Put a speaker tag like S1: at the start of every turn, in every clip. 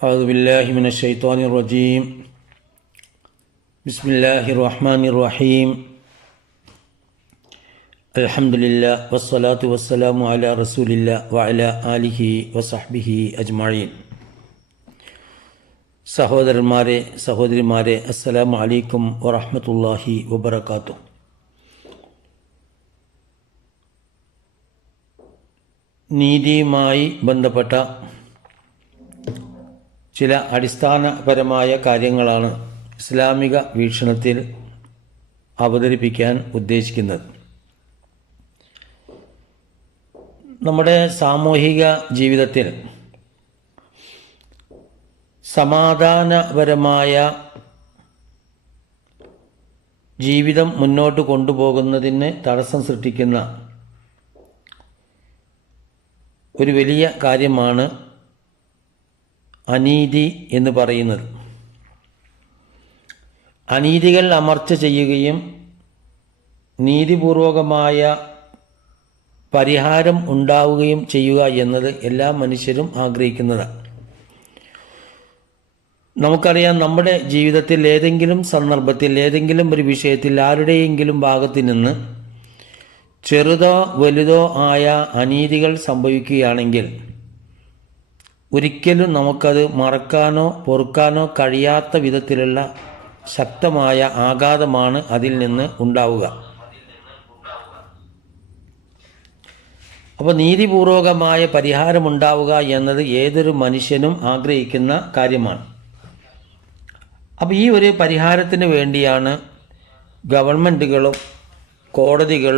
S1: أعوذ بالله من الشيطان الرجيم بسم الله الرحمن الرحيم الحمد لله والصلاة والسلام على رسول الله وعلى آله وصحبه أجمعين സഹോദരന്മാരെ സഹോദരിമാരെ അസ്സലാമു അലൈക്കും വറഹ്മത്തുള്ളാഹി വബറകാതുഹു നീതിയുമായി ബന്ധപ്പെട്ട ചില അടിസ്ഥാനപരമായ കാര്യങ്ങളാണ് ഇസ്ലാമിക വീക്ഷണത്തിൽ അവതരിപ്പിക്കാൻ ഉദ്ദേശിക്കുന്നത്. നമ്മുടെ സാമൂഹിക ജീവിതത്തിൽ സമാധാനപരമായ ജീവിതം മുന്നോട്ട് കൊണ്ടുപോകുന്നതിന് തടസ്സം സൃഷ്ടിക്കുന്ന ഒരു വലിയ കാര്യമാണ് അനീതി എന്ന് പറയുന്നത്. അനീതികൾ അമർച്ച ചെയ്യുകയും നീതിപൂർവകമായ പരിഹാരം ഉണ്ടാവുകയും ചെയ്യുക എന്നത് എല്ലാ മനുഷ്യരും ആഗ്രഹിക്കുന്നതാണ് നമുക്കറിയാം നമ്മുടെ ജീവിതത്തിൽ ഏതെങ്കിലും സന്ദർഭത്തിൽ ഏതെങ്കിലും ഒരു വിഷയത്തിൽ ആരുടെയെങ്കിലും ഭാഗത്തു നിന്ന് ചെറുതോ വലുതോ ആയ അനീതികൾ സംഭവിക്കുകയാണെങ്കിൽ ഒരിക്കലും നമുക്കത് മറക്കാനോ പൊറുക്കാനോ കഴിയാത്ത വിധത്തിലുള്ള ശക്തമായ ആഘാതമാണ് അതിൽ നിന്ന് ഉണ്ടാവുക. അപ്പോൾ നീതിപൂർവകമായ പരിഹാരമുണ്ടാവുക എന്നത് ഏതൊരു മനുഷ്യനും ആഗ്രഹിക്കുന്ന കാര്യമാണ്. അപ്പോൾ ഈ ഒരു പരിഹാരത്തിന് വേണ്ടിയാണ് ഗവൺമെന്റുകളും കോടതികൾ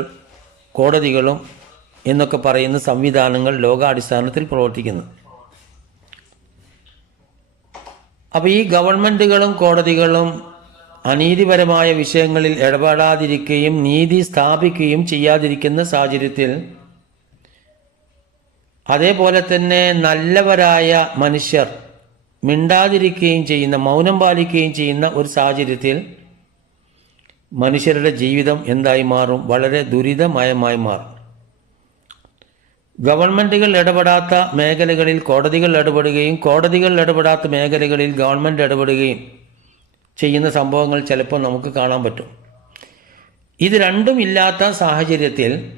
S1: കോടതികളും എന്നൊക്കെ പറയുന്ന സംവിധാനങ്ങൾ ലോകാടിസ്ഥാനത്തിൽ പ്രവർത്തിക്കുന്നു. അപ്പോൾ ഈ ഗവൺമെന്റുകളും കോടതികളും അനീതിപരമായ വിഷയങ്ങളിൽ ഇടപെടാതിരിക്കുകയും നീതി സ്ഥാപിക്കുകയും ചെയ്യാതിരിക്കുന്ന സാഹചര്യത്തിൽ അതേപോലെ തന്നെ നല്ലവരായ മനുഷ്യർ മിണ്ടാതിരിക്കുകയും ചെയ്യുന്ന മൗനം പാലിക്കുകയും ചെയ്യുന്ന ഒരു സാഹചര്യത്തിൽ മനുഷ്യരുടെ ജീവിതം എന്തായി മാറും? വളരെ ദുരിതമയമായി മാറും. ഗവൺമെന്റുകൾ ഇടപെടാത്ത മേഖലകളിൽ കോടതികൾ ഇടപെടുകയും കോടതികൾ ഇടപെടാത്ത മേഖലകളിൽ ഗവൺമെന്റ് ഇടപെടുകയും ചെയ്യുന്ന സംഭവങ്ങൾ ചിലപ്പോൾ നമുക്ക് കാണാൻ പറ്റും. ഇത് രണ്ടും ഇല്ലാത്ത സാഹചര്യത്തിൽ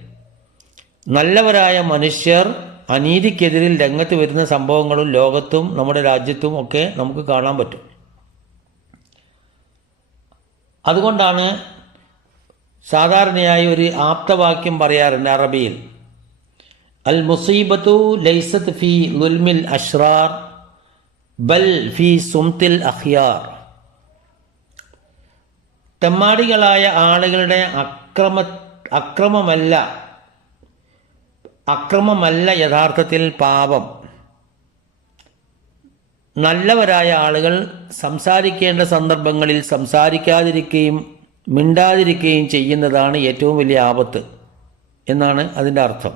S1: നല്ലവരായ മനുഷ്യർ അനീതിക്കെതിരിൽ രംഗത്ത് വരുന്ന സംഭവങ്ങളും ലോകത്തും നമ്മുടെ രാജ്യത്തും ഒക്കെ നമുക്ക് കാണാൻ പറ്റും. അതുകൊണ്ടാണ് സാധാരണയായി ഒരു ആപ്തവാക്യം പറയാറുണ്ട് അറബിയിൽ. അൽ മുസീബത്തു ലൈസത്ത് ഫി ലുൽമിൽ അഷ്റാർ ബൽ ഫി സുംതിൽ അഖ്യാർ. തെമ്മാടികളായ ആളുകളുടെ അക്രമ അക്രമമല്ല അക്രമമല്ല യഥാർത്ഥത്തിൽ പാപം. നല്ലവരായ ആളുകൾ സംസാരിക്കേണ്ട സന്ദർഭങ്ങളിൽ സംസാരിക്കാതിരിക്കുകയും മിണ്ടാതിരിക്കുകയും ചെയ്യുന്നതാണ് ഏറ്റവും വലിയ ആപത്ത് എന്നാണ് അതിന്റെ അർത്ഥം.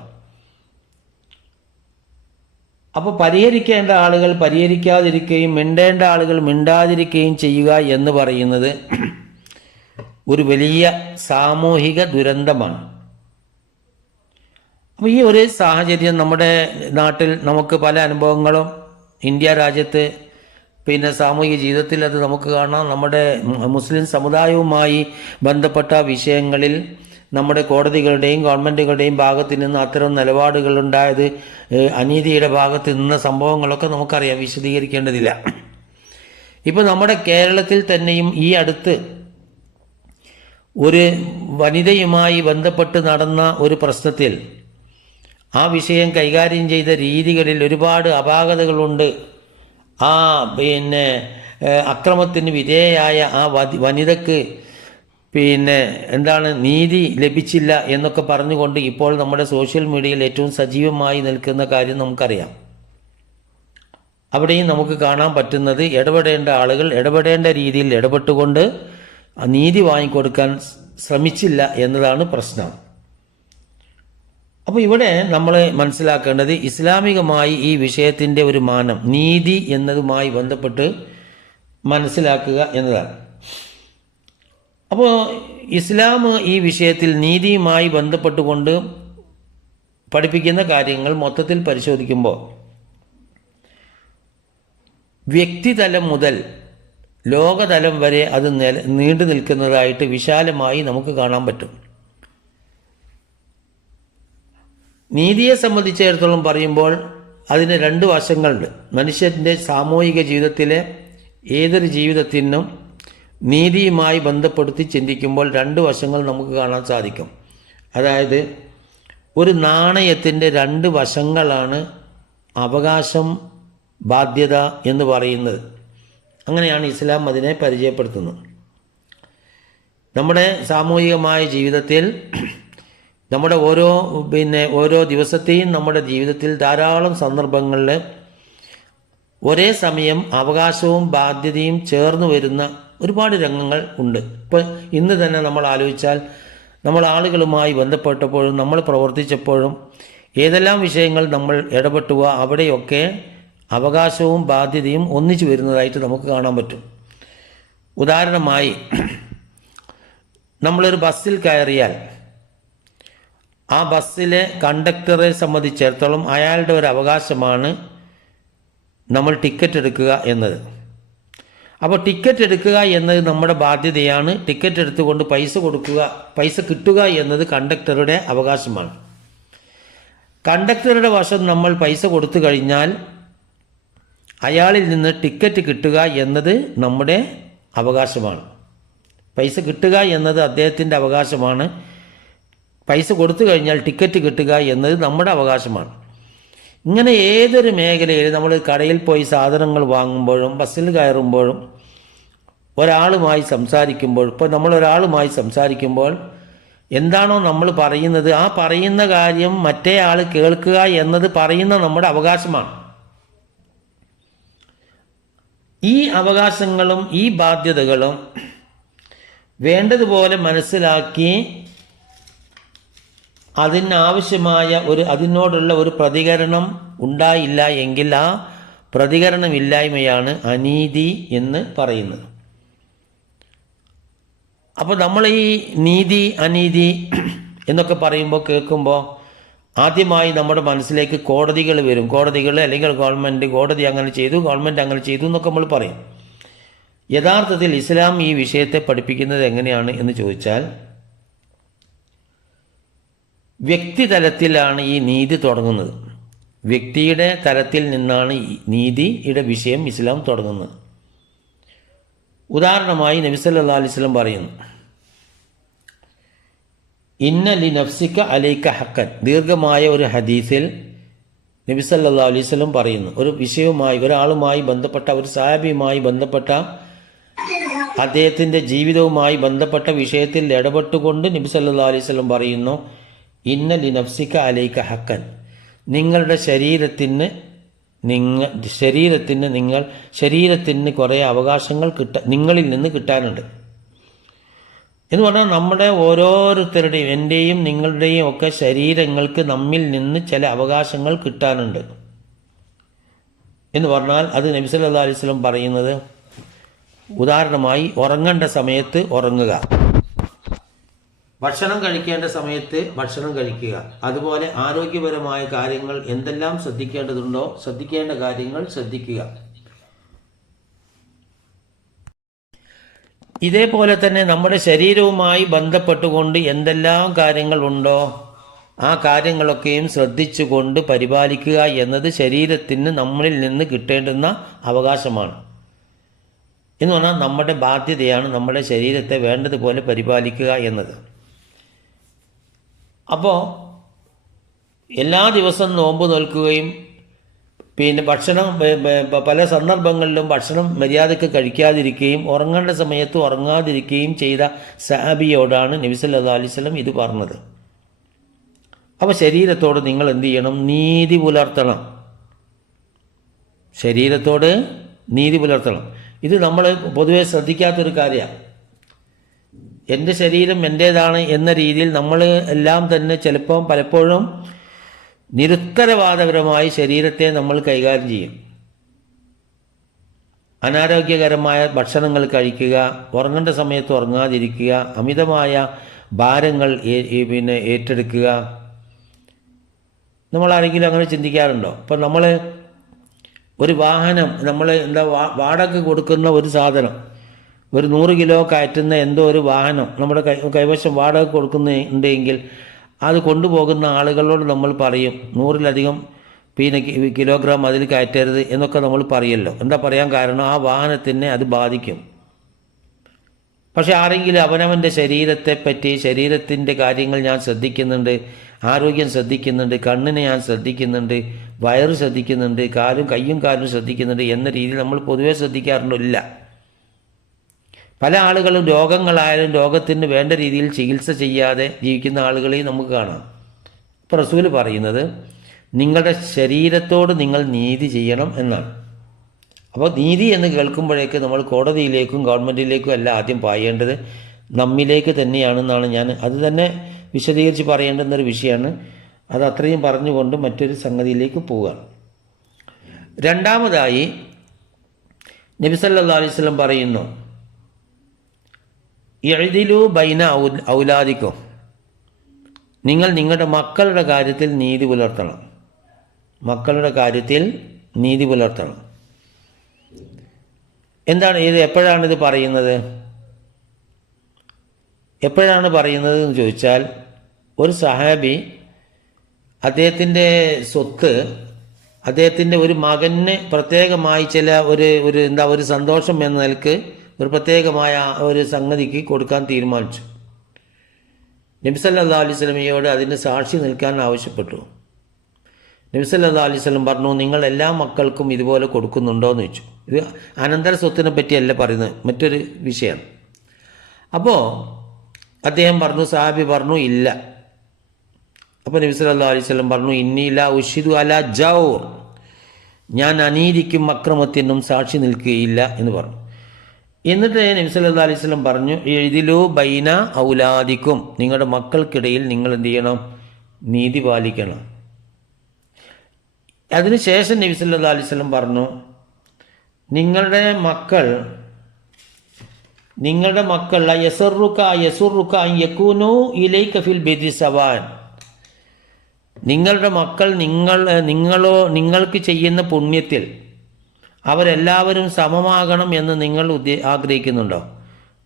S1: അപ്പോൾ പരിഹരിക്കേണ്ട ആളുകൾ പരിഹരിക്കാതിരിക്കുകയും മിണ്ടേണ്ട ആളുകൾ മിണ്ടാതിരിക്കുകയും ചെയ്യുക എന്ന് പറയുന്നത് ഒരു വലിയ സാമൂഹിക ദുരന്തമാണ്. അപ്പോൾ ഈ ഒരു സാഹചര്യം നമ്മുടെ നാട്ടിൽ നമുക്ക് പല അനുഭവങ്ങളും ഇന്ത്യ രാജ്യത്ത് പിന്നെ സാമൂഹിക ജീവിതത്തിൽ അത് നമുക്ക് കാണാം. നമ്മുടെ മുസ്ലിം സമുദായവുമായി ബന്ധപ്പെട്ട വിഷയങ്ങളിൽ നമ്മുടെ കോടതികളുടെയും ഗവൺമെന്റുകളുടെയും ഭാഗത്ത് നിന്ന് അത്തരം നിലപാടുകൾ ഉണ്ടായത് അനീതിയുടെ ഭാഗത്ത് നിന്ന സംഭവങ്ങളൊക്കെ നമുക്കറിയാം വിശദീകരിക്കേണ്ടതില്ല. ഇപ്പോൾ നമ്മുടെ കേരളത്തിൽ തന്നെയും ഈ അടുത്ത് ഒരു വനിതയുമായി ബന്ധപ്പെട്ട് നടന്ന ഒരു പ്രശ്നത്തിൽ ആ വിഷയം കൈകാര്യം ചെയ്ത രീതികളിൽ ഒരുപാട് അപാകതകളുണ്ട്. ആ പിന്നെ അക്രമത്തിന് വിധേയായ ആ വനിതക്ക് പിന്നെ എന്താണ് നീതി ലഭിച്ചില്ല എന്നൊക്കെ പറഞ്ഞുകൊണ്ട് ഇപ്പോൾ നമ്മുടെ സോഷ്യൽ മീഡിയയിൽ ഏറ്റവും സജീവമായി നിൽക്കുന്ന കാര്യം നമുക്കറിയാം. അവിടെയും നമുക്ക് കാണാൻ പറ്റുന്നത് ഇടപെടേണ്ട ആളുകൾ ഇടപെടേണ്ട രീതിയിൽ ഇടപെട്ടുകൊണ്ട് നീതി വാങ്ങിക്കൊടുക്കാൻ ശ്രമിച്ചില്ല എന്നതാണ് പ്രശ്നം. അപ്പോൾ ഇവിടെ നമ്മൾ മനസ്സിലാക്കേണ്ടത് ഇസ്ലാമികമായി ഈ വിഷയത്തിന്റെ ഒരു മാനം നീതി എന്നതുമായി ബന്ധപ്പെട്ട് മനസ്സിലാക്കുക എന്നതാണ്. അപ്പോൾ ഇസ്ലാം ഈ വിഷയത്തിൽ നീതിയുമായി ബന്ധപ്പെട്ടുകൊണ്ട് പഠിപ്പിക്കുന്ന കാര്യങ്ങൾ മൊത്തത്തിൽ പരിശോധിക്കുമ്പോൾ വ്യക്തിതലം മുതൽ ലോകതലം വരെ അത് നീണ്ടു നിൽക്കുന്നതായിട്ട് വിശാലമായി നമുക്ക് കാണാൻ പറ്റും. നീതിയെ സംബന്ധിച്ചിടത്തോളം പറയുമ്പോൾ അതിന് രണ്ട് വശങ്ങളുണ്ട്. മനുഷ്യന്റെ സാമൂഹിക ജീവിതത്തിലെ ഏതൊരു ജീവിതത്തിനും നീതിയുമായി ബന്ധപ്പെടുത്തി ചിന്തിക്കുമ്പോൾ രണ്ട് വശങ്ങൾ നമുക്ക് കാണാൻ സാധിക്കും. അതായത് ഒരു നാണയത്തിന്റെ രണ്ട് വശങ്ങളാണ് അവകാശം ബാധ്യത എന്ന് പറയുന്നത്. അങ്ങനെയാണ് ഇസ്ലാം അതിനെ പരിചയപ്പെടുത്തുന്നത്. നമ്മുടെ സാമൂഹികമായ ജീവിതത്തിൽ നമ്മുടെ ഓരോ പിന്നെ ഓരോ ദിവസത്തെയും നമ്മുടെ ജീവിതത്തിൽ ധാരാളം സന്ദർഭങ്ങളിൽ ഒരേ സമയം അവകാശവും ബാധ്യതയും ചേർന്ന് വരുന്ന ഒരുപാട് രംഗങ്ങൾ ഉണ്ട്. ഇപ്പോൾ ഇന്ന് തന്നെ നമ്മൾ ആലോചിച്ചാൽ നമ്മൾ ആളുകളുമായി ബന്ധപ്പെട്ടപ്പോഴും നമ്മൾ പ്രവർത്തിച്ചപ്പോഴും ഏതെല്ലാം വിഷയങ്ങൾ നമ്മൾ ഇടപെട്ടുക അവിടെയൊക്കെ അവകാശവും ബാധ്യതയും ഒന്നിച്ചു വരുന്നതായിട്ട് നമുക്ക് കാണാൻ പറ്റും. ഉദാഹരണമായി നമ്മളൊരു ബസ്സിൽ കയറിയാൽ ആ ബസ്സിലെ കണ്ടക്ടറെ സംബന്ധിച്ചിടത്തോളം അയാളുടെ ഒരു അവകാശമാണ് നമ്മൾ ടിക്കറ്റ് എടുക്കുക എന്നത്. അപ്പോൾ ടിക്കറ്റ് എടുക്കുക എന്നത് നമ്മുടെ ബാധ്യതയാണ്. ടിക്കറ്റ് എടുത്തുകൊണ്ട് പൈസ കൊടുക്കുക പൈസ കിട്ടുക എന്നത് കണ്ടക്ടറുടെ അവകാശമാണ്. കണ്ടക്ടറുടെ വശം നമ്മൾ പൈസ കൊടുത്തു കഴിഞ്ഞാൽ അയാളിൽ നിന്ന് ടിക്കറ്റ് കിട്ടുക എന്നത് നമ്മുടെ അവകാശമാണ്. പൈസ കിട്ടുക എന്നത് അദ്ദേഹത്തിന്റെ അവകാശമാണ്. പൈസ കൊടുത്തു കഴിഞ്ഞാൽ ടിക്കറ്റ് കിട്ടുക എന്നത് നമ്മുടെ അവകാശമാണ്. ഇങ്ങനെ ഏതൊരു മേഖലയിൽ നമ്മൾ കടയിൽ പോയി സാധനങ്ങൾ വാങ്ങുമ്പോഴും ബസ്സിൽ കയറുമ്പോഴും ഒരാളുമായി സംസാരിക്കുമ്പോൾ ഇപ്പോൾ നമ്മൾ ഒരാളുമായി സംസാരിക്കുമ്പോൾ എന്താണോ നമ്മൾ പറയുന്നത് ആ പറയുന്ന കാര്യം മറ്റേ ആൾ കേൾക്കുക എന്നത് പറയുന്ന നമ്മുടെ അവകാശമാണ്. ഈ അവകാശങ്ങളും ഈ ബാധ്യതകളും വേണ്ടതുപോലെ മനസ്സിലാക്കി അതിനാവശ്യമായ ഒരു അതിനോടുള്ള ഒരു പ്രതികരണം ഉണ്ടായില്ല എങ്കിൽ ആ പ്രതികരണമില്ലായ്മയാണ് അനീതി എന്ന് പറയുന്നത്. അപ്പോൾ നമ്മൾ ഈ നീതി അനീതി എന്നൊക്കെ പറയുമ്പോൾ കേൾക്കുമ്പോൾ ആദ്യമായി നമ്മുടെ മനസ്സിലേക്ക് കോടതികൾ വരും. കോടതികൾ അല്ലെങ്കിൽ ഗവൺമെന്റ് കോടതി അങ്ങനെ ചെയ്തു ഗവൺമെന്റ് അങ്ങനെ ചെയ്തു എന്നൊക്കെ നമ്മൾ പറയും. യഥാർത്ഥത്തിൽ ഇസ്ലാം ഈ വിഷയത്തെ പഠിപ്പിക്കുന്നത് എങ്ങനെയാണ് എന്ന് ചോദിച്ചാൽ വ്യക്തിതലത്തിലാണ് ഈ നീതി തുടങ്ങുന്നത്. വ്യക്തിയുടെ തലത്തിൽ നിന്നാണ് നീതിയുടെ വിഷയം ഇസ്ലാം തുടങ്ങുന്നത്. ഉദാഹരണമായി നബി അലിസ്ലം പറയുന്നു ഇന്നലി നഫ്സിക്ക അലൈക്ക ഹക്കൻ ദീർഘമായ ഒരു ഹദീസിൽ നബി സല്ലല്ലാഹു അലൈഹി വസല്ലം പറയുന്നു ഒരു വിഷയവുമായി ഒരാളുമായി ബന്ധപ്പെട്ട ഒരു സാഹബിയുമായി ബന്ധപ്പെട്ട അദ്ദേഹത്തിന്റെ ജീവിതവുമായി ബന്ധപ്പെട്ട വിഷയത്തിൽ ഇടപെട്ടുകൊണ്ട് നബി സല്ലല്ലാഹു അലൈഹി വസല്ലം പറയുന്നു ഇന്ന ലി നഫ്സിക്ക അലൈക്ക ഹക്കൻ. നിങ്ങളുടെ ശരീരത്തിന് നിങ്ങൾ ശരീരത്തിന് നിങ്ങൾ ശരീരത്തിന് കുറേ അവകാശങ്ങൾ കിട്ട നിങ്ങളിൽ നിന്ന് കിട്ടാനുണ്ട്. എന്ന് പറഞ്ഞാൽ നമ്മുടെ ഓരോരുത്തരുടെയും എന്റെയും നിങ്ങളുടെയും ഒക്കെ ശരീരങ്ങൾക്ക് നമ്മിൽ നിന്ന് ചില അവകാശങ്ങൾ കിട്ടാനുണ്ട്. എന്ന് പറഞ്ഞാൽ അത് നബി സല്ലല്ലാഹു അലൈഹി വസല്ലം പറയുന്നത് ഉദാഹരണമായി ഉറങ്ങേണ്ട സമയത്ത് ഉറങ്ങുക. ഭക്ഷണം കഴിക്കേണ്ട സമയത്ത് ഭക്ഷണം കഴിക്കുക. അതുപോലെ ആരോഗ്യപരമായ കാര്യങ്ങൾ എന്തെല്ലാം ശ്രദ്ധിക്കേണ്ടതുണ്ടോ ശ്രദ്ധിക്കേണ്ട കാര്യങ്ങൾ ശ്രദ്ധിക്കുക. ഇതേപോലെ തന്നെ നമ്മുടെ ശരീരവുമായി ബന്ധപ്പെട്ടുകൊണ്ട് എന്തെല്ലാം കാര്യങ്ങളുണ്ടോ ആ കാര്യങ്ങളൊക്കെയും ശ്രദ്ധിച്ചുകൊണ്ട് പരിപാലിക്കുക എന്നത് ശരീരത്തിന് നമ്മളിൽ നിന്ന് കിട്ടേണ്ടുന്ന അവകാശമാണ്. എന്ന് പറഞ്ഞാൽ നമ്മുടെ ബാധ്യതയാണ് നമ്മുടെ ശരീരത്തെ വേണ്ടതുപോലെ പരിപാലിക്കുക എന്നത്. അപ്പോൾ എല്ലാ ദിവസവും നോമ്പ് നോൽക്കുകയും പിന്നെ ഭക്ഷണം പല സന്ദർഭങ്ങളിലും ഭക്ഷണം മര്യാദയ്ക്ക് കഴിക്കാതിരിക്കുകയും ഉറങ്ങേണ്ട സമയത്ത് ഉറങ്ങാതിരിക്കുകയും ചെയ്ത സഹാബിയോടാണ് നബി അലിസ്ലം ഇത് പറഞ്ഞത്. അപ്പോൾ ശരീരത്തോട് നിങ്ങൾ എന്ത് ചെയ്യണം? നീതി പുലർത്തണം. ശരീരത്തോട് നീതി പുലർത്തണം. ഇത് നമ്മൾ പൊതുവെ ശ്രദ്ധിക്കാത്തൊരു കാര്യമാണ് എന്റെ ശരീരം എന്റേതാണ് എന്ന രീതിയിൽ നമ്മൾ എല്ലാം തന്നെ ചിലപ്പം പലപ്പോഴും നിരുത്തരവാദപരമായി ശരീരത്തെ നമ്മൾ കൈകാര്യം ചെയ്യും. അനാരോഗ്യകരമായ ഭക്ഷണങ്ങൾ കഴിക്കുക ഉറങ്ങേണ്ട സമയത്ത് ഉറങ്ങാതിരിക്കുക അമിതമായ ഭാരങ്ങൾ പിന്നെ ഏറ്റെടുക്കുക. നമ്മളാരെങ്കിലും അങ്ങനെ ചിന്തിക്കാറുണ്ടോ? അപ്പം നമ്മൾ ഒരു വാഹനം നമ്മൾ എന്താ വാടക കൊടുക്കുന്ന ഒരു സാധനം ഒരു നൂറ് കിലോ കയറ്റുന്ന എന്തോ ഒരു വാഹനം നമ്മുടെ കൈ കൈവശം വാടക കൊടുക്കുന്നുണ്ടെങ്കിൽ അത് കൊണ്ടുപോകുന്ന ആളുകളോട് നമ്മൾ പറയും നൂറിലധികം പിന്നെ കിലോഗ്രാം അതിൽ കയറ്റരുത് എന്നൊക്കെ നമ്മൾ പറയല്ലോ. എന്താ പറയാൻ കാരണം? ആ വാഹനത്തിനെ അത് ബാധിക്കും. പക്ഷെ ആരെങ്കിലും അവനവന്റെ ശരീരത്തെ പറ്റി ശരീരത്തിന്റെ കാര്യങ്ങൾ ഞാൻ ശ്രദ്ധിക്കുന്നുണ്ട് ആരോഗ്യം ശ്രദ്ധിക്കുന്നുണ്ട് കണ്ണിനെ ഞാൻ ശ്രദ്ധിക്കുന്നുണ്ട് വയറ് ശ്രദ്ധിക്കുന്നുണ്ട് കാലും കയ്യും കാലും ശ്രദ്ധിക്കുന്നുണ്ട് എന്ന രീതിയിൽ നമ്മൾ പൊതുവെ ശ്രദ്ധിക്കാറുണ്ടില്ല പല ആളുകളും രോഗങ്ങളായാലും രോഗത്തിന് വേണ്ട രീതിയിൽ ചികിത്സ ചെയ്യാതെ ജീവിക്കുന്ന ആളുകളെയും നമുക്ക് കാണാം. ഇപ്പോൾ റസൂൽ പറയുന്നത് നിങ്ങളുടെ ശരീരത്തോട് നിങ്ങൾ നീതി ചെയ്യണം എന്നാണ്. അപ്പോൾ നീതി എന്ന് കേൾക്കുമ്പോഴേക്ക് നമ്മൾ കോടതിയിലേക്കും ഗവൺമെന്റിലേക്കും അല്ല ആദ്യം പായേണ്ടത് നമ്മിലേക്ക് തന്നെയാണെന്നാണ് ഞാൻ അത് തന്നെ വിശദീകരിച്ച് പറയേണ്ടുന്നൊരു വിഷയമാണ്. അത് അത്രയും പറഞ്ഞുകൊണ്ട് മറ്റൊരു സംഗതിയിലേക്ക് പോവുകയാണ്. രണ്ടാമതായി നബിസല്ലാ അലൈവല്ലം പറയുന്നു എഴുതിലു ബൈന ഔലാദിക്കും. നിങ്ങൾ നിങ്ങളുടെ മക്കളുടെ കാര്യത്തിൽ നീതി പുലർത്തണം. മക്കളുടെ കാര്യത്തിൽ നീതി പുലർത്തണം. എന്താണ് ഇത്? എപ്പോഴാണ് ഇത് പറയുന്നത്? എപ്പോഴാണ് പറയുന്നത് എന്ന് ചോദിച്ചാൽ ഒരു സഹാബി അദ്ദേഹത്തിന്റെ സ്വത്ത് അദ്ദേഹത്തിന്റെ ഒരു മകന് പ്രത്യേകമായി ചില ഒരു ഒരു എന്താ ഒരു സന്തോഷം എന്ന നിലയ്ക്ക് ഒരു പ്രത്യേകമായ ഒരു സംഗതിക്ക് കൊടുക്കാൻ തീരുമാനിച്ചു. നബി അല്ലാ അലൈഹി സ്വലമിയോട് അതിന് സാക്ഷി നിൽക്കാൻ ആവശ്യപ്പെട്ടു. നബി അല്ലാ അലൈഹി സ്വലം പറഞ്ഞു നിങ്ങൾ എല്ലാ മക്കൾക്കും ഇതുപോലെ കൊടുക്കുന്നുണ്ടോ എന്ന് ചോദിച്ചു. ഇത് അനന്തര സ്വത്തിനെ പറ്റിയല്ല പറയുന്നത് മറ്റൊരു വിഷയമാണ് അപ്പോൾ അദ്ദേഹം പറഞ്ഞു സാബി പറഞ്ഞു ഇല്ല. അപ്പോൾ നബി അല്ലാ അലൈഹി സ്വലം പറഞ്ഞു ഇന്നില ഉഷിദു അല ജൗർ. ഞാൻ അനീതിക്കും അക്രമത്തിനും സാക്ഷി നിൽക്കുകയില്ല എന്ന് പറഞ്ഞു. എന്നിട്ട് നബി സല്ലല്ലാഹു അലൈഹി പറഞ്ഞു എഴുതിലു ബൈന ഔലാദിക്കും. നിങ്ങളുടെ മക്കൾക്കിടയിൽ നിങ്ങൾ എന്ത് ചെയ്യണം? നീതി പാലിക്കണം. അതിനുശേഷം നബി സല്ലല്ലാഹു അലൈഹി പറഞ്ഞു നിങ്ങളുടെ മക്കൾ നിങ്ങളുടെ മക്കൾ യസറുക്ക യസുറുക്ക യക്കൂനു ഫിൽ ബെദി സവാൻ. നിങ്ങളുടെ മക്കൾ നിങ്ങൾ നിങ്ങളോ നിങ്ങൾക്ക് ചെയ്യുന്ന പുണ്യത്തിൽ അവരെല്ലാവരും സമമാകണം എന്ന് നിങ്ങൾ ഉദ്ദേ ആഗ്രഹിക്കുന്നുണ്ടോ?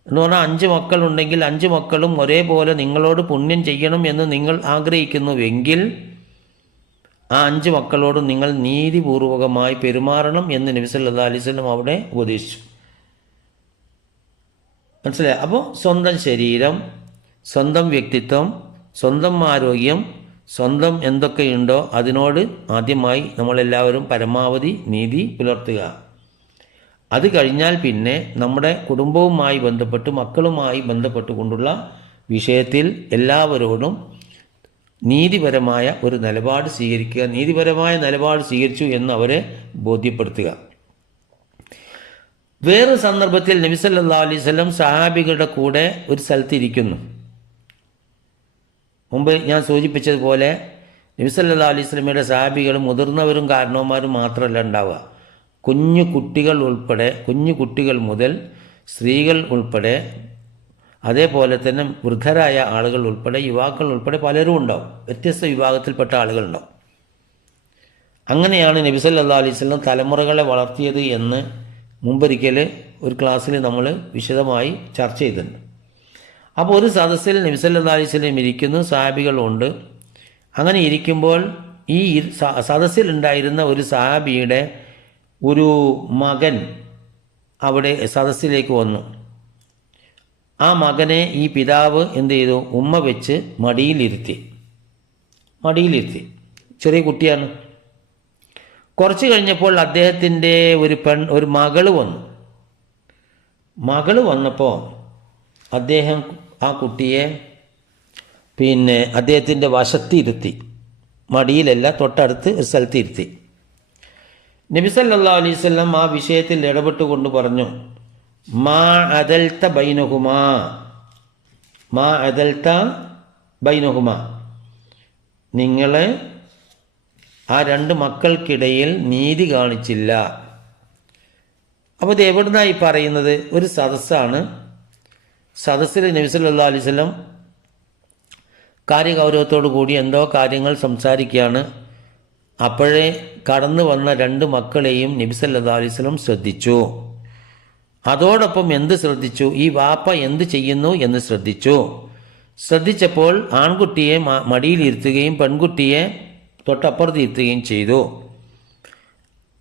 S1: എന്ന് പറഞ്ഞാൽ അഞ്ച് മക്കളുണ്ടെങ്കിൽ അഞ്ച് മക്കളും ഒരേപോലെ നിങ്ങളോട് പുണ്യം ചെയ്യണം എന്ന് നിങ്ങൾ ആഗ്രഹിക്കുന്നുവെങ്കിൽ ആ അഞ്ച് മക്കളോട് നിങ്ങൾ നീതിപൂർവകമായി പെരുമാറണം എന്ന് നബി സല്ലല്ലാഹു അലൈഹി വസല്ലം അവിടെ ഉപദേശിച്ചു. മനസ്സിലായി? അപ്പോൾ സ്വന്തം ശരീരം സ്വന്തം വ്യക്തിത്വം സ്വന്തം ആരോഗ്യം സ്വന്തം എന്തൊക്കെയുണ്ടോ അതിനോട് ആദ്യമായി നമ്മളെല്ലാവരും പരമാവധി നീതി പുലർത്തുക. അത് കഴിഞ്ഞാൽ പിന്നെ നമ്മുടെ കുടുംബവുമായി ബന്ധപ്പെട്ട് മക്കളുമായി ബന്ധപ്പെട്ടുകൊണ്ടുള്ള വിഷയത്തിൽ എല്ലാവരോടും നീതിപരമായ ഒരു നിലപാട് സ്വീകരിക്കുക നീതിപരമായ നിലപാട് സ്വീകരിച്ചു എന്ന് അവരെ ബോധ്യപ്പെടുത്തുക. വേറൊരു സന്ദർഭത്തിൽ നബി അലൈവല്ലം സഹാബികളുടെ കൂടെ ഒരു സ്ഥലത്തിരിക്കുന്നു മുമ്പ് ഞാൻ സൂചിപ്പിച്ചതുപോലെ നബി സല്ലല്ലാഹു അലൈഹി സ്വലമിയുടെ സഹാബികൾ മുതിർന്നവരും കാരണവന്മാരും മാത്രമല്ല ഉണ്ടാവുക. കുഞ്ഞു കുട്ടികൾ ഉൾപ്പെടെ കുഞ്ഞു കുട്ടികൾ മുതൽ സ്ത്രീകൾ ഉൾപ്പെടെ അതേപോലെ തന്നെ വൃദ്ധരായ ആളുകൾ ഉൾപ്പെടെ യുവാക്കൾ ഉൾപ്പെടെ പലരും ഉണ്ടാവും. വ്യത്യസ്ത വിഭാഗത്തിൽപ്പെട്ട ആളുകളുണ്ടാവും അങ്ങനെയാണ് നബി സല്ലല്ലാഹു അലൈഹി തലമുറകളെ വളർത്തിയത് എന്ന് മുമ്പൊരിക്കൽ ഒരു ക്ലാസ്സിൽ നമ്മൾ വിശദമായി ചർച്ച ചെയ്തിട്ടുണ്ട്. അപ്പോൾ ഒരു സദസ്സിൽ വസല്ലം ഇരിക്കുന്നു സാഹാബികളുണ്ട്. അങ്ങനെ ഇരിക്കുമ്പോൾ ഈ സദസ്സിൽ ഉണ്ടായിരുന്ന ഒരു സാബിയുടെ ഒരു മകൻ അവിടെ സദസ്സിലേക്ക് വന്നു. ആ മകനെ ഈ പിതാവ് എന്ത് ചെയ്തു? ഉമ്മ വെച്ച് മടിയിലിരുത്തി. മടിയിലിരുത്തി. ചെറിയ കുട്ടിയാണ്. കുറച്ച് കഴിഞ്ഞപ്പോൾ അദ്ദേഹത്തിന്റെ ഒരു പെൺ ഒരു മകൾ വന്നു. മകൾ വന്നപ്പോൾ അദ്ദേഹം ആ കുട്ടിയെ പിന്നെ അദ്ദേഹത്തിന്റെ വശത്തിരുത്തി മടിയിലല്ല തൊട്ടടുത്ത് ഒരു സ്ഥലത്ത് ഇരുത്തി നബി സല്ലല്ലാഹു അലൈഹി വസല്ലം ആ വിഷയത്തിൽ ഇടപെട്ടുകൊണ്ട് പറഞ്ഞു മാ അദൽത്ത ബൈനഹുമാ മാ അദൽത്ത ബൈനഹുമാ. നിങ്ങൾ ആ രണ്ട് മക്കൾക്കിടയിൽ നീതി കാണിച്ചില്ല. അപ്പോൾ ഇത് എവിടുന്നായി പറയുന്നത്? ഒരു സദസ്സാണ് സദസ്സിൽ നബിസല്ലാ വസല്ലം കാര്യഗൗരവത്തോടു കൂടി എന്തോ കാര്യങ്ങൾ സംസാരിക്കുകയാണ്. അപ്പോഴേ കടന്നു വന്ന രണ്ട് മക്കളെയും നബിസല്ലാ വസല്ലം ശ്രദ്ധിച്ചു. അതോടൊപ്പം എന്ത് ശ്രദ്ധിച്ചു? ഈ വാപ്പ എന്ത് ചെയ്യുന്നു എന്ന് ശ്രദ്ധിച്ചു. ശ്രദ്ധിച്ചപ്പോൾ ആൺകുട്ടിയെ മടിയിലിരുത്തുകയും പെൺകുട്ടിയെ തൊട്ടപ്പുറത്ത് ഇരുത്തുകയും ചെയ്തു.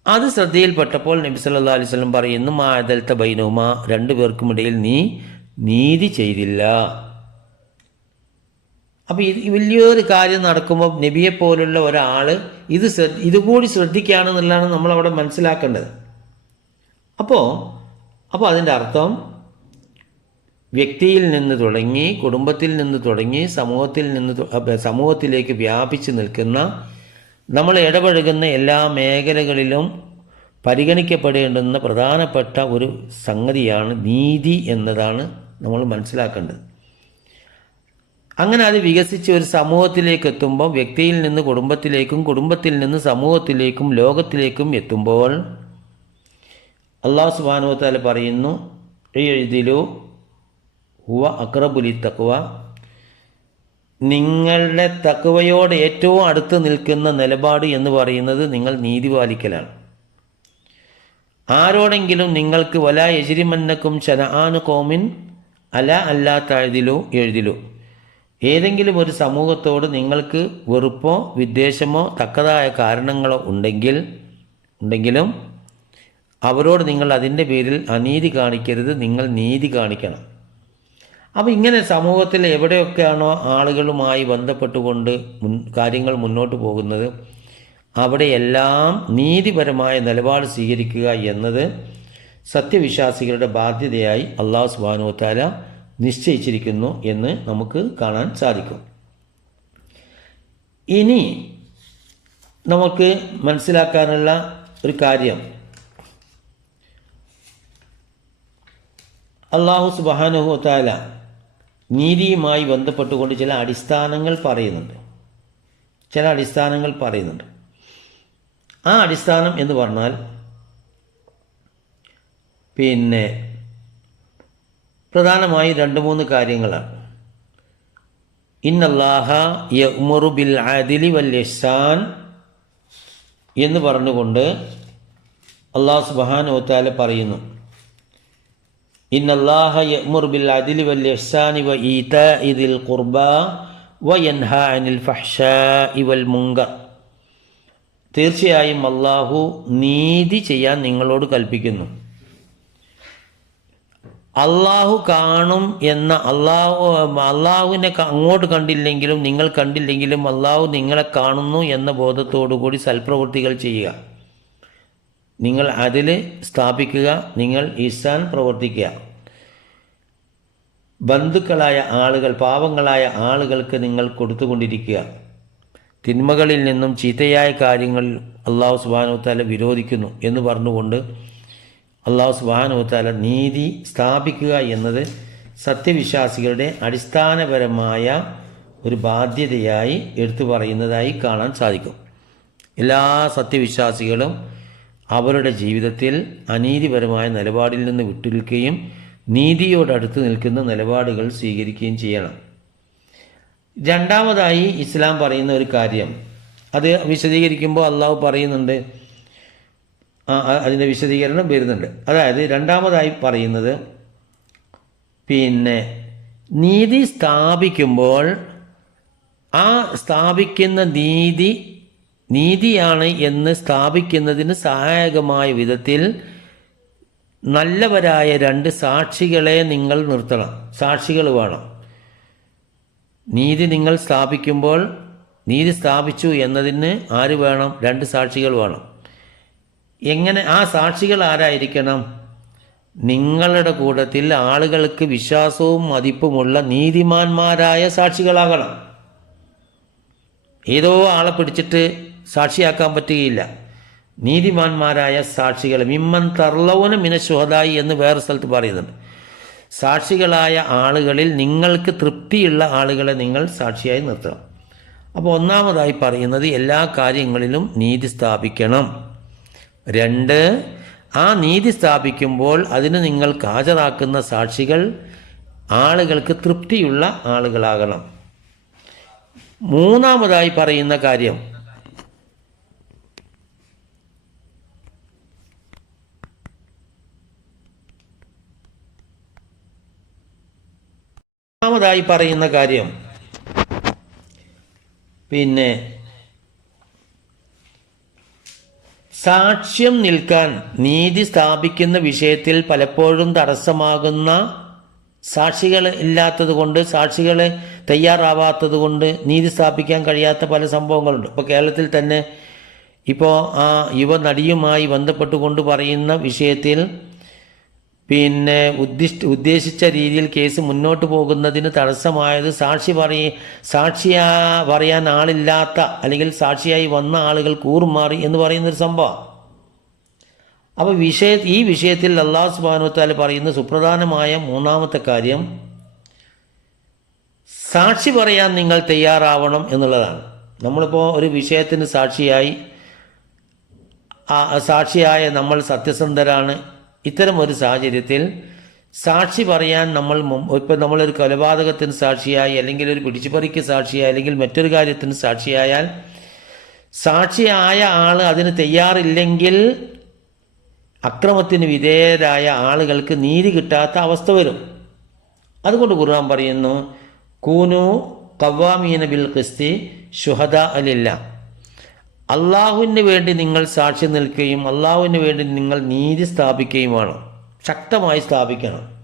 S1: അത് ശ്രദ്ധയിൽപ്പെട്ടപ്പോൾ നബി സല്ലല്ലാഹു അലൈഹി വസല്ലം പറയുന്നു മാ അതൽത്ത ബൈനുമാ രണ്ടു പേർക്കുമിടയിൽ നീ നീതി ചെയ്തില്ല. അപ്പോൾ ഇത് വലിയൊരു കാര്യം നടക്കുമ്പോൾ നബിയെ പോലുള്ള ഒരാൾ ഇത് ശ്രദ്ധ ഇതുകൂടി ശ്രദ്ധിക്കുകയാണെന്നുള്ളതാണ് നമ്മളവിടെ മനസ്സിലാക്കേണ്ടത്. അപ്പോൾ അപ്പോൾ അതിന്റെ അർത്ഥം വ്യക്തിയിൽ നിന്ന് തുടങ്ങി കുടുംബത്തിൽ നിന്ന് തുടങ്ങി സമൂഹത്തിൽ നിന്ന് സമൂഹത്തിലേക്ക് വ്യാപിച്ചു നിൽക്കുന്ന നമ്മൾ ഇടപഴകുന്ന എല്ലാ മേഖലകളിലും പരിഗണിക്കപ്പെടേണ്ടുന്ന പ്രധാനപ്പെട്ട ഒരു സംഗതിയാണ് നീതി എന്നതാണ് നമ്മൾ മനസ്സിലാക്കേണ്ടത്. അങ്ങനെ അത് വികസിച്ച് ഒരു സമൂഹത്തിലേക്ക് എത്തുമ്പോൾ വ്യക്തിയിൽ നിന്ന് കുടുംബത്തിലേക്കും കുടുംബത്തിൽ നിന്ന് സമൂഹത്തിലേക്കും ലോകത്തിലേക്കും എത്തുമ്പോൾ അള്ളാഹു സുബാനുവത്താൽ പറയുന്നു എഴുതിലു ഹുവ അക്രബുലി തക്കുവ നിങ്ങളുടെ തക്കുവയോട് ഏറ്റവും അടുത്ത് നിൽക്കുന്ന നിലപാട് എന്ന് പറയുന്നത് നിങ്ങൾ നീതി പാലിക്കലാണ് ആരോടെങ്കിലും നിങ്ങൾക്ക് വല എജിരിമന്നക്കും ശനആനു കോമിൻ അല അല്ലാത്ത എഴുതിലോ. എഴുതിലു ഏതെങ്കിലും ഒരു സമൂഹത്തോട് നിങ്ങൾക്ക് വെറുപ്പോ വിദ്വേഷമോ തക്കതായ കാരണങ്ങളോ ഉണ്ടെങ്കിൽ ഉണ്ടെങ്കിലും അവരോട് നിങ്ങൾ അതിന്റെ പേരിൽ അനീതി കാണിക്കരുത് നിങ്ങൾ നീതി കാണിക്കണം. അപ്പോൾ ഇങ്ങനെ സമൂഹത്തിൽ എവിടെയൊക്കെയാണോ ആളുകളുമായി ബന്ധപ്പെട്ടുകൊണ്ട് മുൻ കാര്യങ്ങൾ മുന്നോട്ട് പോകുന്നത് അവിടെയെല്ലാം നീതിപരമായ നിലപാട് സ്വീകരിക്കുക എന്നത് സത്യവിശ്വാസികളുടെ ബാധ്യതയായി അള്ളാഹു സുബാനുവത്താല നിശ്ചയിച്ചിരിക്കുന്നു എന്ന് നമുക്ക് കാണാൻ സാധിക്കും. ഇനി നമുക്ക് മനസ്സിലാക്കാനുള്ള ഒരു കാര്യം. അള്ളാഹു സുബാനുഹോത്താല നീതിയുമായി ബന്ധപ്പെട്ടുകൊണ്ട് ചില അടിസ്ഥാനങ്ങൾ പറയുന്നുണ്ട്. ചില അടിസ്ഥാനങ്ങൾ പറയുന്നുണ്ട്. ആ അടിസ്ഥാനം എന്ന് പറഞ്ഞാൽ പിന്നെ പ്രധാനമായി രണ്ട് മൂന്ന് കാര്യങ്ങളാണ്. ഇന്നല്ലാഹ യഅ്മുറു ബിൽ അദിലി വൽ ഇഹ്സാൻ എന്ന് പറഞ്ഞുകൊണ്ട് അള്ളാഹു സുബ്ഹാനഹു പറയുന്നു. ഇന്നല്ലാഹ യഅ്മുറു ബിൽ അദിലി വൽ ഇഹ്സാനി വ ഈത ഇതിൽ ഖുർബ വ യൻഹാ അനിൽ ഫഹ്ശാഇ വൽ മുങ്കർ തീർച്ചയായും അള്ളാഹു നീതി ചെയ്യാൻ നിങ്ങളോട് കൽപ്പിക്കുന്നു. അള്ളാഹു കാണും എന്ന അള്ളാഹു അള്ളാഹുവിനെ അങ്ങോട്ട് കണ്ടില്ലെങ്കിലും നിങ്ങൾ കണ്ടില്ലെങ്കിലും അള്ളാഹു നിങ്ങളെ കാണുന്നു എന്ന ബോധത്തോടു കൂടി സൽപ്രവൃത്തികൾ ചെയ്യുക. നിങ്ങൾ അതിൽ സ്ഥാപിക്കുക നിങ്ങൾ ഈസാൻ പ്രവർത്തിക്കുക. ബന്ധുക്കളായ ആളുകൾ പാവങ്ങളായ ആളുകൾക്ക് നിങ്ങൾ കൊടുത്തുകൊണ്ടിരിക്കുക. തിന്മകളിൽ നിന്നും ചീത്തയായ കാര്യങ്ങൾ അള്ളാഹു സുബാനു തല വിരോധിക്കുന്നു എന്ന് പറഞ്ഞുകൊണ്ട് അള്ളാഹു സുബാനുത്താല താല നീതി സ്ഥാപിക്കുക എന്നത് സത്യവിശ്വാസികളുടെ അടിസ്ഥാനപരമായ ഒരു ബാധ്യതയായി എടുത്തു പറയുന്നതായി കാണാൻ സാധിക്കും. എല്ലാ സത്യവിശ്വാസികളും അവരുടെ ജീവിതത്തിൽ അനീതിപരമായ നിലപാടിൽ നിന്ന് വിട്ടുനിൽക്കുകയും നീതിയോടടുത്ത് നിൽക്കുന്ന നിലപാടുകൾ സ്വീകരിക്കുകയും ചെയ്യണം. രണ്ടാമതായി ഇസ്ലാം പറയുന്ന ഒരു കാര്യം. അത് വിശദീകരിക്കുമ്പോൾ അള്ളാഹു പറയുന്നുണ്ട് അതിന്റെ വിശദീകരണം വരുന്നുണ്ട്. അതായത് രണ്ടാമതായി പറയുന്നത് പിന്നെ നീതി സ്ഥാപിക്കുമ്പോൾ ആ സ്ഥാപിക്കുന്ന നീതി നീതിയാണ് എന്ന് സ്ഥാപിക്കുന്നതിന് സഹായകമായ വിധത്തിൽ നല്ലവരായ രണ്ട് സാക്ഷികളെ നിങ്ങൾ നിർത്തണം. സാക്ഷികൾ വേണം. നീതി നിങ്ങൾ സ്ഥാപിക്കുമ്പോൾ നീതി സ്ഥാപിച്ചു എന്നതിന് ആര് വേണം? രണ്ട് സാക്ഷികൾ വേണം. എങ്ങനെ ആ സാക്ഷികൾ ആരായിരിക്കണം? നിങ്ങളുടെ കൂട്ടത്തിൽ ആളുകൾക്ക് വിശ്വാസവും മതിപ്പുമുള്ള നീതിമാന്മാരായ സാക്ഷികളാകണം. ഏതോ ആളെ പിടിച്ചിട്ട് സാക്ഷിയാക്കാൻ പറ്റുകയില്ല. നീതിമാന്മാരായ സാക്ഷികൾ മിമ്മൻ തർലവന മിന ശുഹദായി എന്ന് വേറെ സ്ഥലത്ത് പറയുന്നുണ്ട്. സാക്ഷികളായ ആളുകളിൽ നിങ്ങൾക്ക് തൃപ്തിയുള്ള ആളുകളെ നിങ്ങൾ സാക്ഷിയായി നിർത്തണം. അപ്പോൾ ഒന്നാമതായി പറയുന്നത് എല്ലാ കാര്യങ്ങളിലും നീതി സ്ഥാപിക്കണം. രണ്ട് ആ നീതി സ്ഥാപിക്കുമ്പോൾ അതിന് നിങ്ങൾക്ക് ഹാജരാക്കുന്ന സാക്ഷികൾ ആളുകൾക്ക് തൃപ്തിയുള്ള ആളുകളാകണം. മൂന്നാമതായി പറയുന്ന കാര്യം. മൂന്നാമതായി പറയുന്ന കാര്യം. പിന്നെ സാക്ഷ്യം നിൽക്കാൻ നീതി സ്ഥാപിക്കുന്ന വിഷയത്തിൽ പലപ്പോഴും തടസ്സമാകുന്ന സാക്ഷികൾ ഇല്ലാത്തത് കൊണ്ട് സാക്ഷികൾ തയ്യാറാവാത്തത് കൊണ്ട് നീതി സ്ഥാപിക്കാൻ കഴിയാത്ത പല സംഭവങ്ങളുണ്ട്. ഇപ്പോൾ കേരളത്തിൽ തന്നെ ഇപ്പോൾ ആ യുവ നടിയുമായി ബന്ധപ്പെട്ടുകൊണ്ട് പറയുന്ന വിഷയത്തിൽ പിന്നെ ഉദ്ദിഷ്ട ഉദ്ദേശിച്ച രീതിയിൽ കേസ് മുന്നോട്ട് പോകുന്നതിന് തടസ്സമായത് സാക്ഷി പറയ സാക്ഷിയാ പറയാൻ ആളില്ലാത്ത അല്ലെങ്കിൽ സാക്ഷിയായി വന്ന ആളുകൾ കൂറുമാറി എന്ന് പറയുന്നൊരു സംഭവം. അപ്പോൾ വിഷയ ഈ വിഷയത്തിൽ അള്ളാഹു സുബാനുത്താൽ പറയുന്ന സുപ്രധാനമായ മൂന്നാമത്തെ കാര്യം സാക്ഷി പറയാൻ നിങ്ങൾ തയ്യാറാവണം എന്നുള്ളതാണ്. നമ്മളിപ്പോൾ ഒരു വിഷയത്തിന് സാക്ഷിയായി സാക്ഷിയായ നമ്മൾ സത്യസന്ധരാണ് ഇത്തരം ഒരു സാഹചര്യത്തിൽ സാക്ഷി പറയാൻ നമ്മൾ ഇപ്പം നമ്മളൊരു കൊലപാതകത്തിന് സാക്ഷിയായി അല്ലെങ്കിൽ ഒരു പിടിച്ചുപറിക്ക് സാക്ഷിയായി അല്ലെങ്കിൽ മറ്റൊരു കാര്യത്തിന് സാക്ഷിയായാൽ സാക്ഷിയായ ആൾ അതിന് തയ്യാറില്ലെങ്കിൽ അക്രമത്തിന് വിധേയരായ ആളുകൾക്ക് നീതി കിട്ടാത്ത അവസ്ഥ വരും. അതുകൊണ്ട് ഖുർആൻ പറയുന്നു കൂനു കവ്വാമീന ബിൽ ക്രിസ്തി ഷുഹദ അലില്ല. അള്ളാഹുവിന് വേണ്ടി നിങ്ങൾ സാക്ഷി നിൽക്കുകയും അള്ളാഹുവിന് വേണ്ടി നിങ്ങൾ നീതി സ്ഥാപിക്കുകയും ശക്തമായി സ്ഥാപിക്കണം.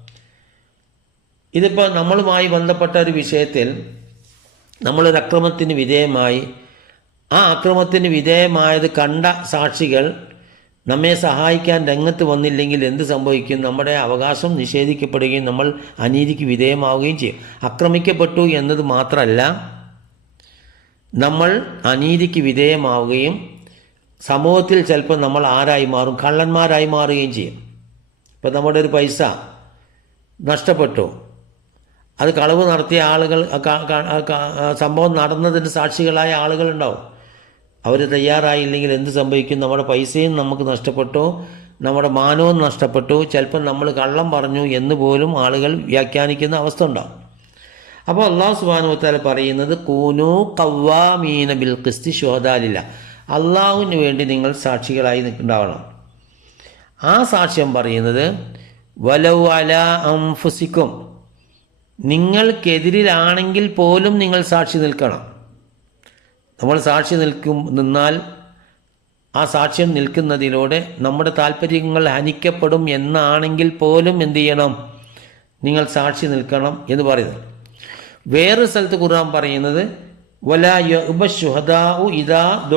S1: ഇതിപ്പോൾ നമ്മളുമായി ബന്ധപ്പെട്ട ഒരു വിഷയത്തിൽ നമ്മളൊരു അക്രമത്തിന് വിധേയമായി ആ അക്രമത്തിന് വിധേയമായത് കണ്ട സാക്ഷികൾ നമ്മെ സഹായിക്കാൻ രംഗത്ത് വന്നില്ലെങ്കിൽ എന്ത് സംഭവിക്കും? നമ്മുടെ അവകാശം നിഷേധിക്കപ്പെടുകയും നമ്മൾ അനീതിക്ക് വിധേയമാവുകയും ചെയ്യും. ആക്രമിക്കപ്പെട്ടു എന്നത് മാത്രമല്ല നമ്മൾ അനീതിക്ക് വിധേയമാവുകയും സമൂഹത്തിൽ ചിലപ്പോൾ നമ്മൾ ആരായി മാറും കള്ളന്മാരായി മാറുകയും ചെയ്യും. ഇപ്പം നമ്മുടെ ഒരു പൈസ നഷ്ടപ്പെട്ടു. അത് കളവ് നടത്തിയ ആളുകൾ സംഭവം നടന്നതിന് സാക്ഷികളായ ആളുകളുണ്ടാവും. അവർ തയ്യാറായില്ലെങ്കിൽ എന്ത് സംഭവിക്കും? നമ്മുടെ പൈസയും നമുക്ക് നഷ്ടപ്പെട്ടു നമ്മുടെ മാനവും നഷ്ടപ്പെട്ടു. ചിലപ്പോൾ നമ്മൾ കള്ളം പറഞ്ഞു എന്ന് പോലും ആളുകൾ വ്യാഖ്യാനിക്കുന്ന അവസ്ഥ ഉണ്ടാവും. അപ്പോൾ അള്ളാഹു സുബാനുവത്താല പറയുന്നത് കൂനു കവ്വാമീന ബിൽ ക്രിസ്തി ശോതാലില്ല അള്ളാഹുവിന് വേണ്ടി നിങ്ങൾ സാക്ഷികളായി നിൽക്കുന്നുണ്ടാവണം. ആ സാക്ഷ്യം പറയുന്നത് വലൗ അല അംഫുസിക്കും. നിങ്ങൾക്കെതിരിലാണെങ്കിൽ പോലും നിങ്ങൾ സാക്ഷി നിൽക്കണം. നമ്മൾ സാക്ഷി നിൽക്കും നിന്നാൽ ആ സാക്ഷ്യം നിൽക്കുന്നതിലൂടെ നമ്മുടെ താല്പര്യങ്ങൾ ഹനിക്കപ്പെടും എന്നാണെങ്കിൽ പോലും എന്തു ചെയ്യണം? നിങ്ങൾ സാക്ഷി നിൽക്കണം എന്ന് പറയുന്നത്. വേറൊരു സ്ഥലത്ത് ഖുർആൻ പറയുന്നത് ഇദാ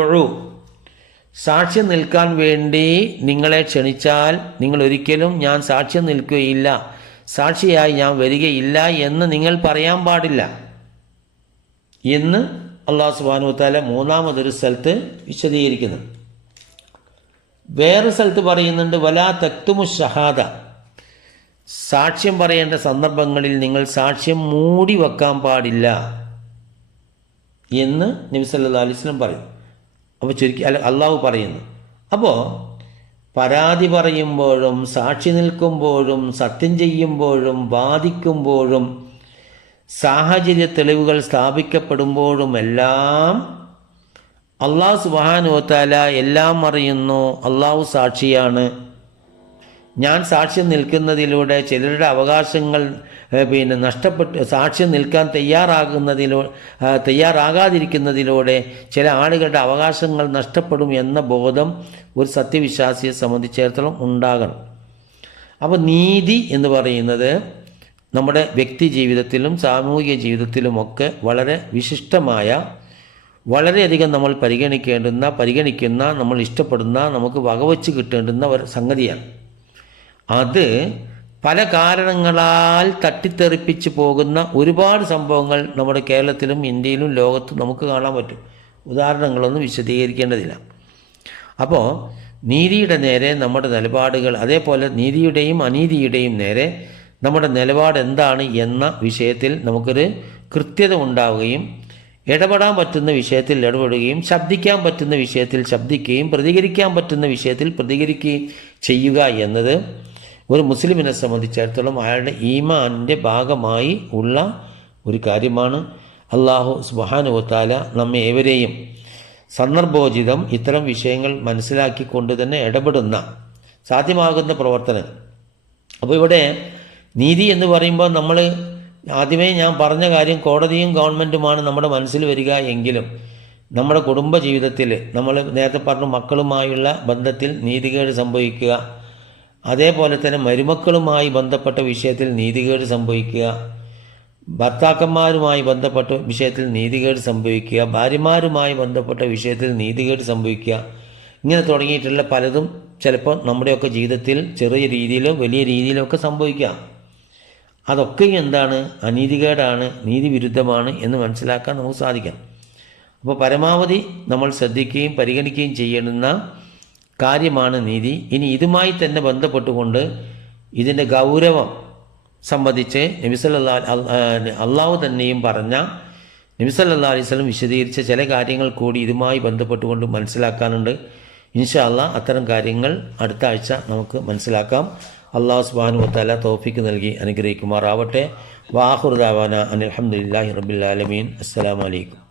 S1: സാക്ഷ്യം നിൽക്കാൻ വേണ്ടി നിങ്ങളെ ക്ഷണിച്ചാൽ നിങ്ങൾ ഒരിക്കലും ഞാൻ സാക്ഷ്യം നിൽക്കുകയില്ല സാക്ഷിയായി ഞാൻ വരികയില്ല എന്ന് നിങ്ങൾ പറയാൻ പാടില്ല. എന്ന് അള്ളാഹു സുബാനു താല മൂന്നാമതൊരു സ്ഥലത്ത് വിശദീകരിക്കുന്നു. വേറെ സ്ഥലത്ത് പറയുന്നുണ്ട് വലാ തക്തുമു ഷഹാദ സാക്ഷ്യം പറയേണ്ട സന്ദർഭങ്ങളിൽ നിങ്ങൾ സാക്ഷ്യം മൂടി വെക്കാൻ പാടില്ല എന്ന് നബി സല്ലാ അലിസ്ലം പറയും. അപ്പോൾ ചുരുക്കി അല്ല അള്ളാഹു പറയുന്നു. അപ്പോൾ പരാതി പറയുമ്പോഴും സാക്ഷി നിൽക്കുമ്പോഴും സത്യം ചെയ്യുമ്പോഴും ബാധിക്കുമ്പോഴും സാഹചര്യ തെളിവുകൾ സ്ഥാപിക്കപ്പെടുമ്പോഴുമെല്ലാം അള്ളാഹു സുബാനുവത്താല എല്ലാം അറിയുന്നു. അള്ളാഹു സാക്ഷിയാണ്. ഞാൻ സാക്ഷ്യം നിൽക്കുന്നതിലൂടെ ചിലരുടെ അവകാശങ്ങൾ പിന്നെ നഷ്ടപ്പെട്ട് സാക്ഷ്യം നിൽക്കാൻ തയ്യാറാകുന്നതിലൂ തയ്യാറാകാതിരിക്കുന്നതിലൂടെ ചില ആളുകളുടെ അവകാശങ്ങൾ നഷ്ടപ്പെടും എന്ന ബോധം ഒരു സത്യവിശ്വാസിയെ സംബന്ധിച്ചിടത്തോളം ഉണ്ടാകണം. അപ്പോൾ നീതി എന്ന് പറയുന്നത് നമ്മുടെ വ്യക്തി ജീവിതത്തിലും സാമൂഹിക ജീവിതത്തിലുമൊക്കെ വളരെ വിശിഷ്ടമായ വളരെയധികം നമ്മൾ പരിഗണിക്കേണ്ടുന്ന പരിഗണിക്കുന്ന നമ്മൾ ഇഷ്ടപ്പെടുന്ന നമുക്ക് വകവച്ച് കിട്ടേണ്ടുന്ന ഒരു സംഗതിയാണ്. അത് പല കാരണങ്ങളാൽ തട്ടിത്തെറിപ്പിച്ച് പോകുന്ന ഒരുപാട് സംഭവങ്ങൾ നമ്മുടെ കേരളത്തിലും ഇന്ത്യയിലും ലോകത്തും നമുക്ക് കാണാൻ പറ്റും. ഉദാഹരണങ്ങളൊന്നും വിശദീകരിക്കേണ്ടതില്ല. അപ്പോൾ നീതിയുടെ നേരെ നമ്മുടെ നിലപാടുകൾ അതേപോലെ നീതിയുടെയും അനീതിയുടെയും നേരെ നമ്മുടെ നിലപാട് എന്താണ് എന്ന വിഷയത്തിൽ നമുക്കൊരു കൃത്യത ഉണ്ടാവുകയും ഇടപെടാൻ പറ്റുന്ന വിഷയത്തിൽ ഇടപെടുകയും ശബ്ദിക്കാൻ പറ്റുന്ന വിഷയത്തിൽ ശബ്ദിക്കുകയും പ്രതികരിക്കാൻ പറ്റുന്ന വിഷയത്തിൽ പ്രതികരിക്കുകയും ചെയ്യുക എന്നത് ഒരു മുസ്ലിമിനെ സംബന്ധിച്ചിടത്തോളം അയാളുടെ ഈമാനിന്റെ ഭാഗമായി ഉള്ള ഒരു കാര്യമാണ്. അള്ളാഹു സുബാനുവത്താല നമ്മെ ഏവരെയും സന്ദർഭോചിതം ഇത്തരം വിഷയങ്ങൾ മനസ്സിലാക്കിക്കൊണ്ട് തന്നെ ഇടപെടുന്ന സാധ്യമാകുന്ന പ്രവർത്തനം അപ്പോൾ ഇവിടെ നീതി എന്ന് പറയുമ്പോൾ നമ്മൾ ആദ്യമേ ഞാൻ പറഞ്ഞ കാര്യം കോടതിയും ഗവൺമെന്റുമാണ് നമ്മുടെ മനസ്സിൽ വരിക എങ്കിലും നമ്മുടെ കുടുംബ ജീവിതത്തിൽ നമ്മൾ നേരത്തെ പറഞ്ഞു മക്കളുമായുള്ള ബന്ധത്തിൽ നീതികേട് സംഭവിക്കുക അതേപോലെ തന്നെ മരുമക്കളുമായി ബന്ധപ്പെട്ട വിഷയത്തിൽ നീതികേട് സംഭവിക്കുക ഭർത്താക്കന്മാരുമായി ബന്ധപ്പെട്ട വിഷയത്തിൽ നീതികേട് സംഭവിക്കുക ഭാര്യമാരുമായി ബന്ധപ്പെട്ട വിഷയത്തിൽ നീതികേട് സംഭവിക്കുക. ഇങ്ങനെ തുടങ്ങിയിട്ടുള്ള പലതും ചിലപ്പോൾ നമ്മുടെയൊക്കെ ജീവിതത്തിൽ ചെറിയ രീതിയിലോ വലിയ രീതിയിലോ ഒക്കെ സംഭവിക്കാം. അതൊക്കെ എന്താണ്? അനീതികേടാണ് നീതിവിരുദ്ധമാണ് എന്ന് മനസ്സിലാക്കാൻ നമുക്ക് സാധിക്കാം അപ്പോൾ പരമാവധി നമ്മൾ ശ്രദ്ധിക്കുകയും പരിഗണിക്കുകയും ചെയ്യുന്ന കാര്യമാണ് നീതി. ഇനി ഇതുമായി തന്നെ ബന്ധപ്പെട്ടുകൊണ്ട് ഇതിന്റെ ഗൗരവം സംബന്ധിച്ച് നബിസല്ലാ അള്ളാഹു തന്നെയും പറഞ്ഞ നബിസല്ലാ അലൈഹി സ്വലം വിശദീകരിച്ച ചില കാര്യങ്ങൾ കൂടി ഇതുമായി ബന്ധപ്പെട്ടുകൊണ്ട് മനസ്സിലാക്കാനുണ്ട്. ഇൻഷാ അല്ലാ അത്തരം കാര്യങ്ങൾ അടുത്ത ആഴ്ച നമുക്ക് മനസ്സിലാക്കാം. അള്ളാഹു സുബാനു വത്താല തോഫിക്ക് നൽകി അനുഗ്രഹിക്കുമാറാവട്ടെ. വാഹുർദാവാന അനിൽഹമുല്ലാഹി റബിൻ അസ്സലാമലൈക്കും